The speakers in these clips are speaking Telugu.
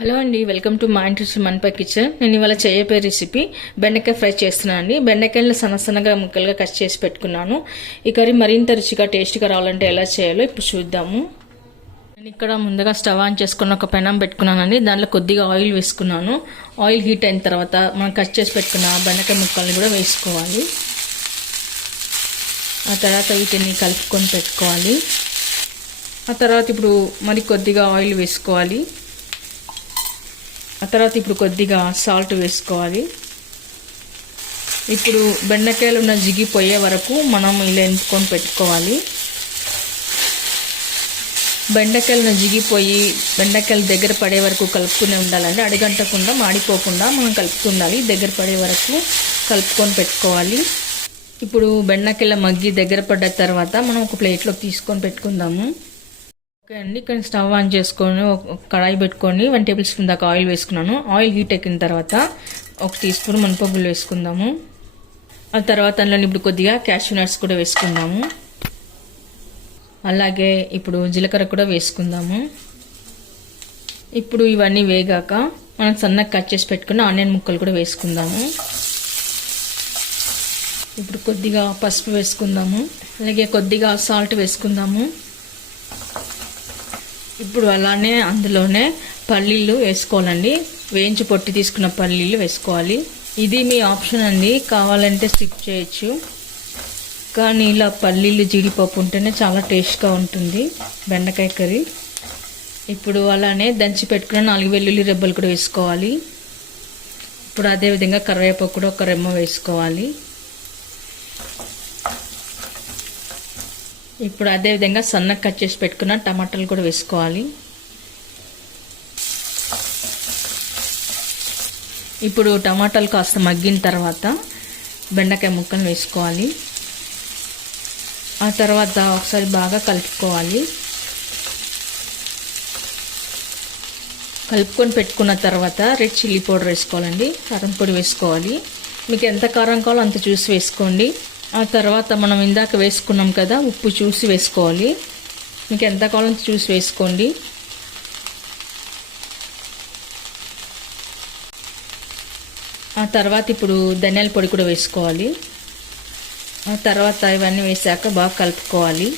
హలో అండి, వెల్కమ్ టు మా ఇంట్రెస్ట్ మన్పై కిచెన్. నేను ఇవాళ చేయబోయే రెసిపీ బెండకాయ ఫ్రై చేస్తున్నాను అండి. బెండకాయలు సన్నగా ముక్కలుగా కట్ చేసి పెట్టుకున్నాను. ఈ కర్రీ మరింత రుచిగా టేస్ట్గా రావాలంటే ఎలా చేయాలో ఇప్పుడు చూద్దాము. నేను ఇక్కడ ముందుగా స్టవ్ ఆన్ చేసుకుని ఒక పెనం పెట్టుకున్నానండి. దాంట్లో కొద్దిగా ఆయిల్ వేసుకున్నాను. ఆయిల్ హీట్ అయిన తర్వాత మనం కట్ చేసి పెట్టుకున్న బెండకాయ ముక్కల్ని కూడా వేసుకోవాలి. ఆ తర్వాత వీటిని కలుపుకొని పెట్టుకోవాలి. ఆ తర్వాత ఇప్పుడు మరి కొద్దిగా ఆయిల్ వేసుకోవాలి. ఆ తర్వాత ఇప్పుడు కొద్దిగా సాల్ట్ వేసుకోవాలి. ఇప్పుడు బెండకాయలు ఉన్న జిగిపోయే వరకు మనం ఇలా ఎంపుకొని పెట్టుకోవాలి. బెండకాయలను జిగిపోయి బెండకాయలు దగ్గర పడే వరకు కలుపుతూనే ఉండాలండి. అడిగంటకుండా మాడిపోకుండా మనం కలుపుతుండాలి. దగ్గర పడే వరకు కలుపుకొని పెట్టుకోవాలి. ఇప్పుడు బెండకాయల మగ్గి దగ్గర పడ్డ తర్వాత మనం ఒక ప్లేట్లోకి తీసుకొని పెట్టుకుందాము. ఓకే అండి, ఇక్కడ స్టవ్ ఆన్ చేసుకొని ఒక కడాయి పెట్టుకొని 1 టేబుల్ స్పూన్ దాకా ఆయిల్ వేసుకున్నాను. ఆయిల్ హీట్ ఎక్కిన తర్వాత 1 టీ స్పూన్ మినపగుళ్ళు వేసుకుందాము. ఆ తర్వాత అందులో ఇప్పుడు కొద్దిగా క్యాష్యూ నట్స్ కూడా వేసుకుందాము. అలాగే ఇప్పుడు జీలకర్ర కూడా వేసుకుందాము. ఇప్పుడు ఇవన్నీ వేగాక మనం సన్నగా కట్ చేసి పెట్టుకున్న ఆనియన్ ముక్కలు కూడా వేసుకుందాము. ఇప్పుడు కొద్దిగా పసుపు వేసుకుందాము. అలాగే కొద్దిగా సాల్ట్ వేసుకుందాము. ఇప్పుడు అలానే అందులోనే పల్లీలు వేసుకోవాలండి. వేయించి పొట్టి తీసుకున్న పల్లీలు వేసుకోవాలి. ఇది మీ ఆప్షన్ అండి, కావాలంటే స్కిప్ చేయొచ్చు. కానీ ఇలా పల్లీలు జీడిపప్పు ఉంటేనే చాలా టేస్ట్గా ఉంటుంది బెండకాయ కర్రీ. ఇప్పుడు అలానే దంచి పెట్టుకున్న 4 వెల్లుల్లి రెబ్బలు కూడా వేసుకోవాలి. ఇప్పుడు అదేవిధంగా కరివేపాకు కూడా ఒక రెమ్మ వేసుకోవాలి. ఇప్పుడు అదేవిధంగా సన్నగా కట్ చేసి పెట్టుకున్న టమాటాలు కూడా వేసుకోవాలి. ఇప్పుడు టమాటాలు కాస్త మగ్గిన తర్వాత బెండకాయ ముక్కలు వేసుకోవాలి. ఆ తర్వాత ఒకసారి బాగా కలుపుకోవాలి. కలుపుకొని పెట్టుకున్న తర్వాత రెడ్ చిల్లీ పౌడర్ వేసుకోవాలండి. కారం పొడి వేసుకోవాలి. మీకు ఎంత కారం కావాలో అంత చూసి వేసుకోండి. ఆ తర్వాత మనం ఇందాక వేసుకున్నాం కదా, ఉప్పు చూసి వేసుకోవాలి. మీకు ఎంత కావాలో చూసి వేసుకోండి. ఆ తర్వాత ఇప్పుడు ధనియాల పొడి కూడా వేసుకోవాలి. ఆ తర్వాత ఇవన్నీ వేసాక బాగా కలుపుకోవాలి.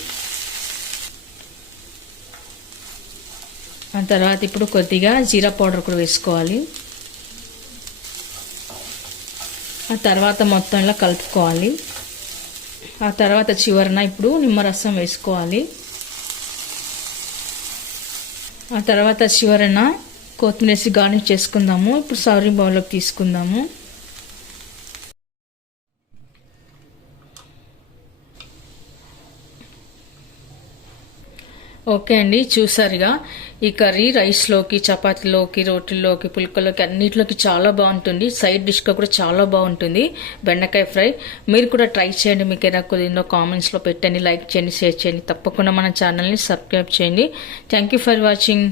ఆ తర్వాత ఇప్పుడు కొద్దిగా జీరా పౌడర్ కూడా వేసుకోవాలి. ఆ తర్వాత మొత్తం ఇలా కలుపుకోవాలి. ఆ తర్వాత చివరన ఇప్పుడు నిమ్మరసం వేసుకోవాలి. ఆ తర్వాత చివరన కొత్తిమీర వేసి గార్నిష్ చేసుకుందాము. ఇప్పుడు సర్వింగ్ బౌల్లోకి తీసుకుందాము. ఓకే అండి, చూసారుగా ఈ కర్రీ రైస్లోకి, చపాతీలోకి, రోటీల్లోకి, పుల్కలోకి అన్నిటిలోకి చాలా బాగుంటుంది. సైడ్ డిష్గా కూడా చాలా బాగుంటుంది బెండకాయ ఫ్రై. మీరు కూడా ట్రై చేయండి. మీకు ఏదైనా కుదిరిందో కామెంట్స్లో పెట్టండి, లైక్ చేయండి, షేర్ చేయండి. తప్పకుండా మన ఛానల్ని సబ్స్క్రైబ్ చేయండి. Thank you for watching.